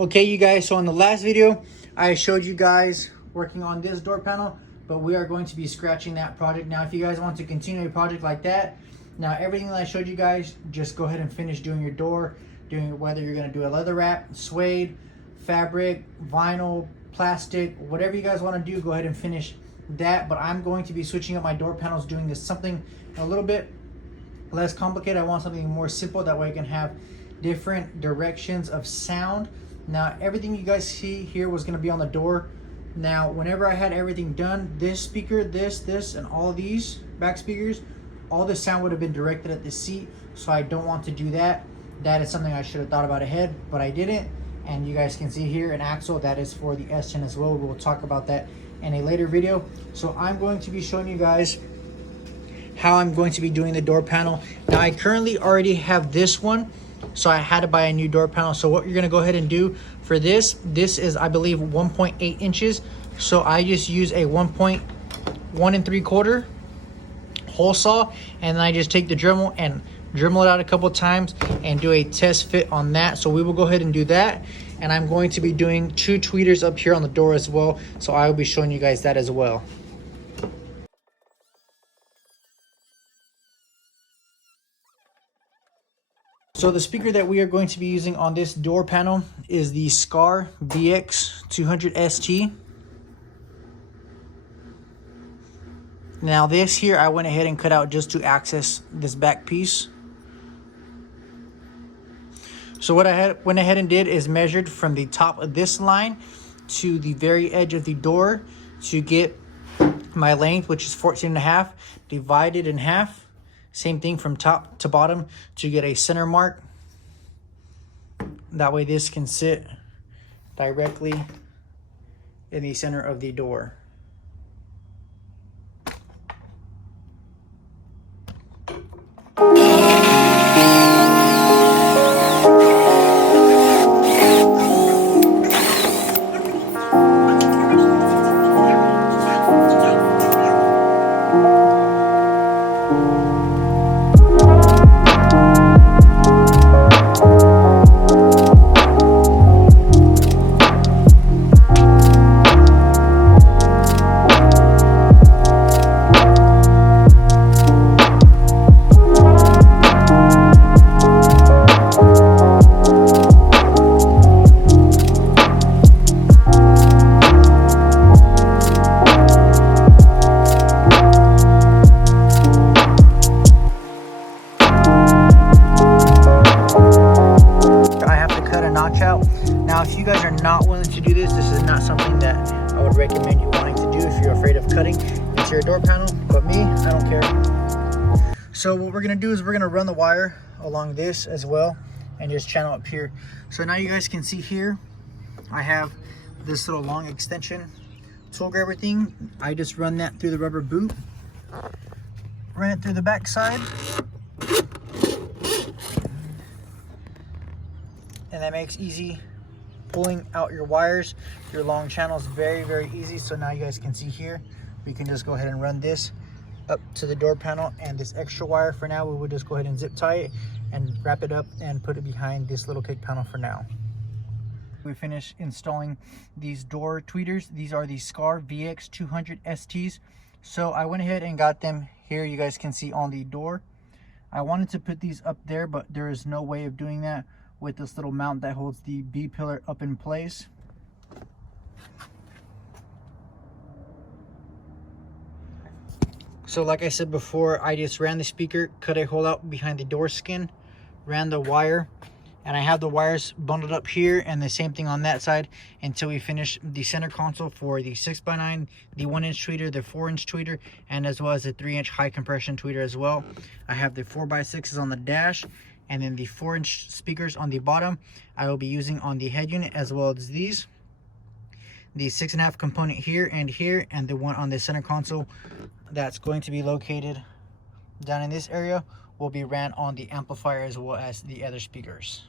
Okay, you guys, so in the last video, I showed you guys working on this door panel, but we are going to be scratching that project. Now, if you guys want to continue a project like that, now everything that I showed you guys, just go ahead and finish doing your door, doing whether you're gonna do a leather wrap, suede, fabric, vinyl, plastic, whatever you guys wanna do, go ahead and finish that. But I'm going to be switching up my door panels, doing this something a little bit less complicated. I want something more simple, that way I can have different directions of sound. Now, everything you guys see here was gonna be on the door. Now, whenever I had everything done, this speaker, this, and all these back speakers, all the sound would have been directed at the seat, so I don't want to do that. That is something I should have thought about ahead, but I didn't. And you guys can see here an axle that is for the S10 as well. We'll talk about that in a later video. So I'm going to be showing you guys how I'm going to be doing the door panel. Now, I currently already have this one, so I had to buy a new door panel. So what you're gonna go ahead and do for this is, I believe, 1.8 inches. So I just use a 1.1 3/4 hole saw, and then I just take the Dremel and Dremel it out a couple times and do a test fit on that. So we will go ahead and do that. And I'm going to be doing 2 tweeters up here on the door as well. So I will be showing you guys that as well. So the speaker that we are going to be using on this door panel is the Skar VX200 ST. Now this here, I went ahead and cut out just to access this back piece. So what I went ahead and did is measured from the top of this line to the very edge of the door to get my length, which is 14.5, divided in half. Same thing from top to bottom to get a center mark. That way this can sit directly in the center of the door. Now, if you guys are not willing to do this is not something that I would recommend you wanting to do if you're afraid of cutting into your door panel. But me, I don't care. So what we're gonna do is we're gonna run the wire along this as well and just channel up here. So now you guys can see here, I have this little long extension tool grabber thing. I just run that through the rubber boot, run it through the back side, and that makes easy pulling out your wires, your long channels, very easy. So now you guys can see here, we can just go ahead and run this up to the door panel, and this extra wire for now we would just go ahead and zip tie it and wrap it up and put it behind this little kick panel for now. We finished installing these door tweeters. These are the Skar VX200 STs. So I went ahead and got them here, you guys can see on the door. I wanted to put these up there, but there is no way of doing that with this little mount that holds the B pillar up in place. So like I said before, I just ran the speaker, cut a hole out behind the door skin, ran the wire, and I have the wires bundled up here and the same thing on that side until we finish the center console for the 6x9, the 1-inch tweeter, the 4-inch tweeter, and as well as the 3-inch high compression tweeter as well. I have the 4x6s on the dash, and then the 4-inch speakers on the bottom I will be using on the head unit, as well as these. The 6.5 component here, and the one on the center console that's going to be located down in this area will be ran on the amplifier as well as the other speakers.